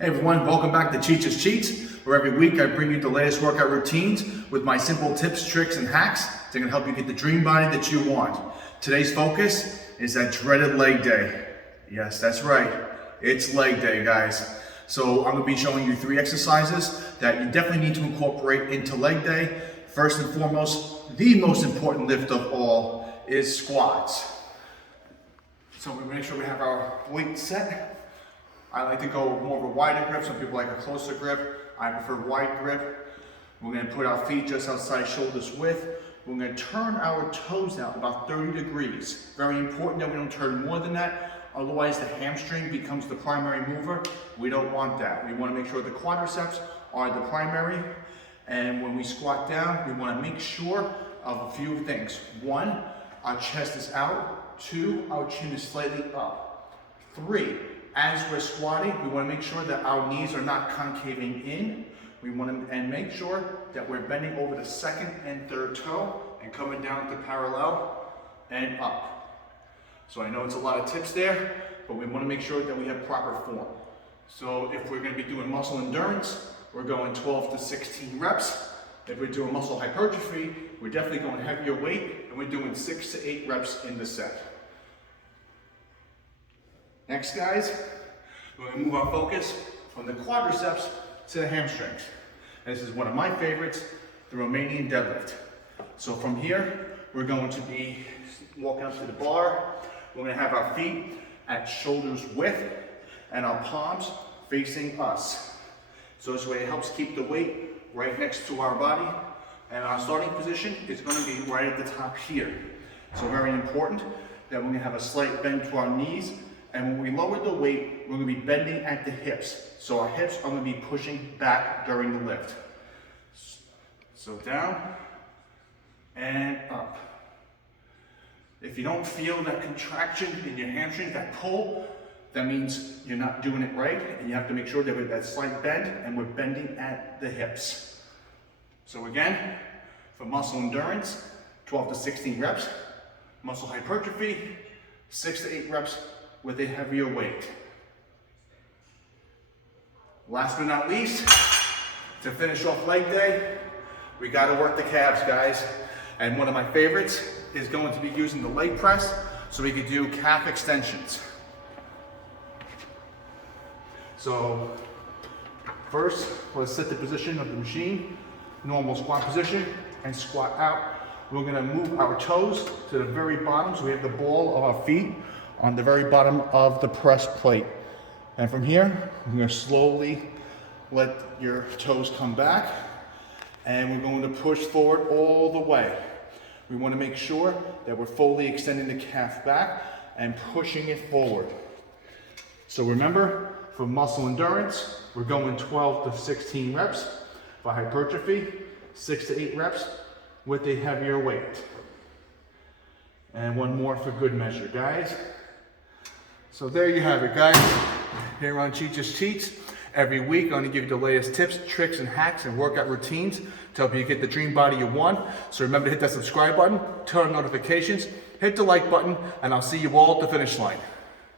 Hey everyone, welcome back to Cheats' Cheats, where every week I bring you the latest workout routines with my simple tips, tricks, and hacks that can help you get the dream body that you want. Today's focus is that dreaded leg day. Yes, that's right. It's leg day, guys. So I'm going to be showing you 3 exercises that you definitely need to incorporate into leg day. First and foremost, the most important lift of all is squats. So we make sure we have our weight set. I like to go more of a wider grip. Some people like a closer grip. I prefer wide grip. We're going to put our feet just outside shoulders width. We're going to turn our toes out about 30 degrees. Very important that we don't turn more than that. Otherwise, the hamstring becomes the primary mover. We don't want that. We want to make sure the quadriceps are the primary. And when we squat down, we want to make sure of a few things. 1, our chest is out. 2, our chin is slightly up. 3, as we're squatting, we want to make sure that our knees are not concaving in. We want to make sure that we're bending over the second and third toe and coming down to parallel and up. So I know it's a lot of tips there, but we want to make sure that we have proper form. So if we're going to be doing muscle endurance, we're going 12 to 16 reps. If we're doing muscle hypertrophy, we're definitely going heavier weight, and we're doing 6 to 8 reps in the set. Next, guys, we're going to move our focus from the quadriceps to the hamstrings. This is one of my favorites, the Romanian deadlift. So from here, we're going to be walking up to the bar. We're going to have our feet at shoulders width and our palms facing us. So this way it helps keep the weight right next to our body. And our starting position is going to be right at the top here. So very important that we're going to have a slight bend to our knees. And when we lower the weight, we're going to be bending at the hips. So our hips are going to be pushing back during the lift. So down and up. If you don't feel that contraction in your hamstrings, that pull, that means you're not doing it right. And you have to make sure that we have that slight bend and we're bending at the hips. So again, for muscle endurance, 12 to 16 reps. Muscle hypertrophy, 6 to 8 reps with a heavier weight. Last but not least, to finish off leg day, we got to work the calves, guys. And one of my favorites is going to be using the leg press so we could do calf extensions. So first, let's set the position of the machine, normal squat position, and squat out. We're going to move our toes to the very bottom so we have the ball of our feet on the very bottom of the press plate. And from here, we're going to slowly let your toes come back, and we're going to push forward all the way. We want to make sure that we're fully extending the calf back and pushing it forward. So remember, for muscle endurance, we're going 12 to 16 reps. For hypertrophy, 6 to 8 reps with a heavier weight. And one more for good measure, guys. So there you have it, guys. Here on Cheats' Cheats. Every week, I'm going to give you the latest tips, tricks, and hacks and workout routines to help you get the dream body you want. So remember to hit that subscribe button, turn on notifications, hit the like button, and I'll see you all at the finish line.